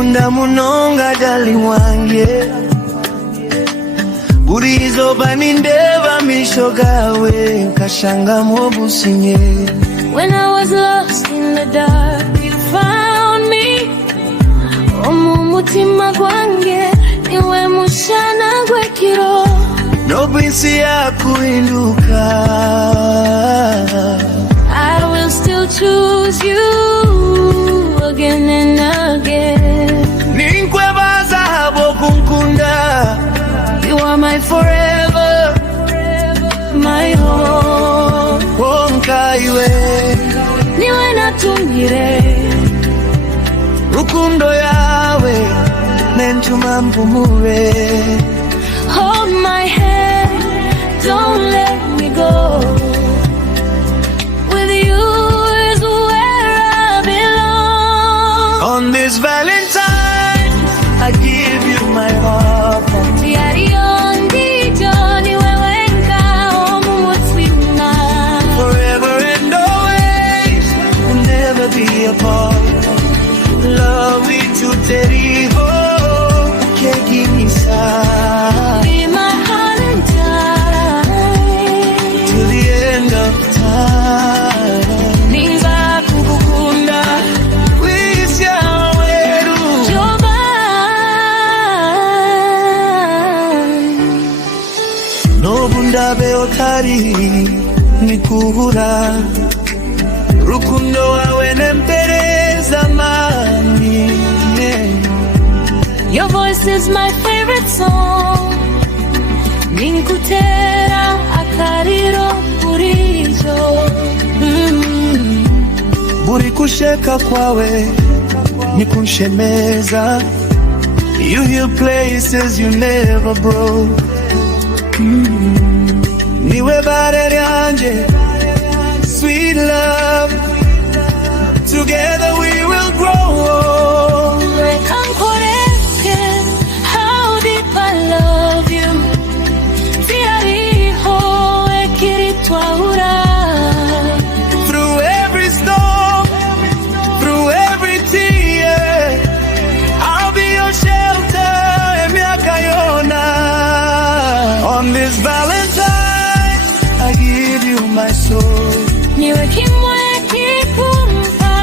Nkukunda munonga dali wange Burizo banindeba misho gawe Nkashanga mwobusinye. When I was lost in the dark, you found me. Omumutima gwange niwe mushana gwekiro. Nobinsi ya kuinduka. I will still choose you again and again. Ninkwe bazahabo kunkunda. You are my forever, my home. Wonka iwe niwe natumire. Rukundo yawe nentuma mpumure. Hold my hand, don't let me go. With you is where I belong. On this Valentine, I give you my heart. Forever and always, we'll never be apart. Love we to teriho, keginisa. Be my Valentine till the end of time. Ninga kukukunda, wisya weru. Joba. Nobundabe otari nikuhura. Rukundo wawe nempereza mami. Your voice is my favorite song. Ninkutera akariro burijo. Buri kusheka kwawe nikunshemeza. You heal places you never broke. Niwe bare ryanje, sweet love. Together we will grow. How deep I love you. Through every storm, through every tear, I'll be your shelter, Emiakayona. On this Valentine, I give you my soul. Niwe kikumpa,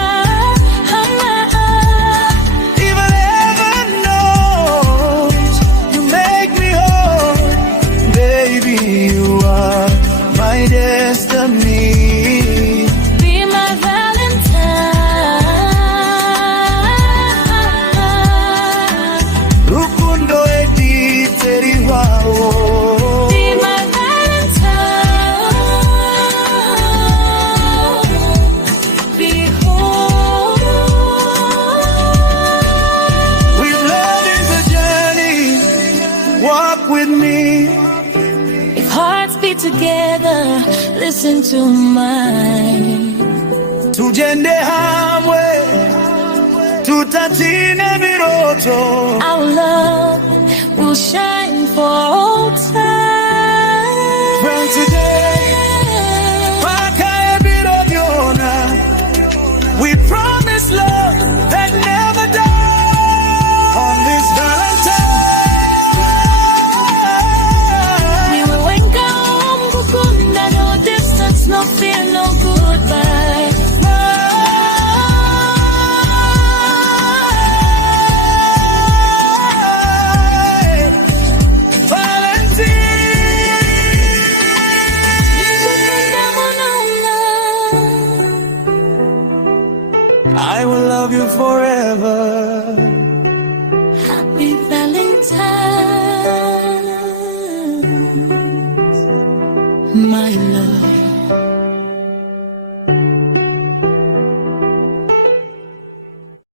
even heaven knows you make me whole. Baby, you are my destiny. Be my Valentine. Rukundo edi teriwao. Be my Valentine. Behold. With love is a journey. Walk with me. If hearts beat together, listen to mine. Tujende hamwe, tutatine viroto. Our love will shine for all time. From today, paka ebirobiona. We promise love that never dies. On this Valentine, Niwe wenga omkukunda, no distance, no fear, no goodbye. I will love you forever. Happy Valentine, my love.